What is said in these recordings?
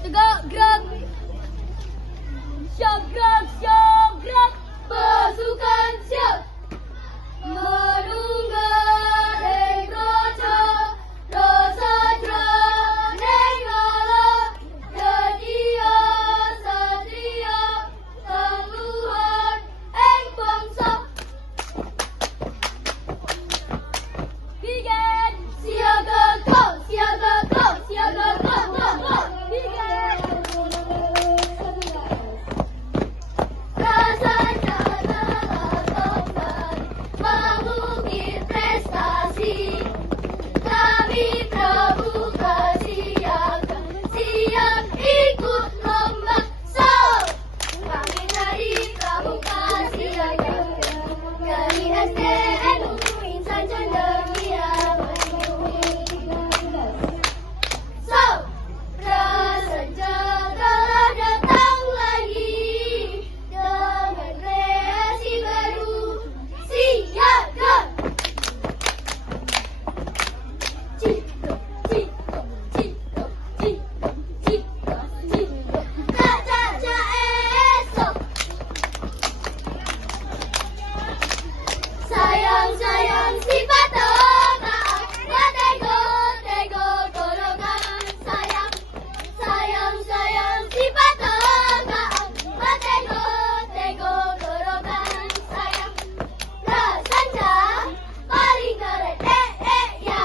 Tegak gerak. Siap gerak, siap gerak. Pasukan siap. Menunggang deng roca, roca neng Allah. Sedia satria, keluar eng bangsa. Bigen, siaga kau, siaga kau, siaga kau. Bigen. Rasa mengukir prestasi, kami pramuka siap ikut lomba. So, kami dari pramuka siaga, dari SDNU Insan Cendekia. So, prasenjata datang lagi dengan kreasi baru. Siaga. Cito, cito, cito, cito, cito, cito. Caca esok. Sayang si patoka, batego gorokan. Sayang si patoka, batego gorokan. Sayang. Prasanca paling keren, ya.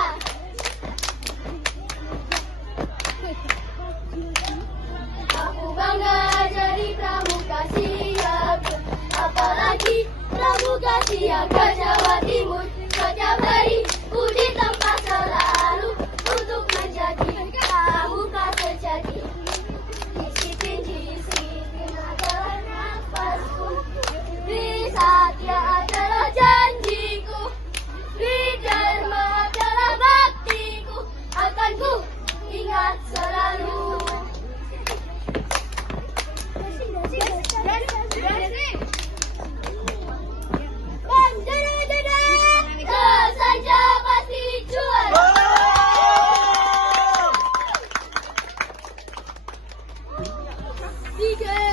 Aku bangga jadi pramuka siaga, apalagi pramuka siaga Jawa Timur. Setiap hari ku ditempa selalu untuk menjadi pramuka sejati. Disiplin adalah nafasku, Trisatya adalah janjiku, Tridharma adalah baktiku, akan ku ingat selalu. Bang, dadah, saja pasti juara. Tiga.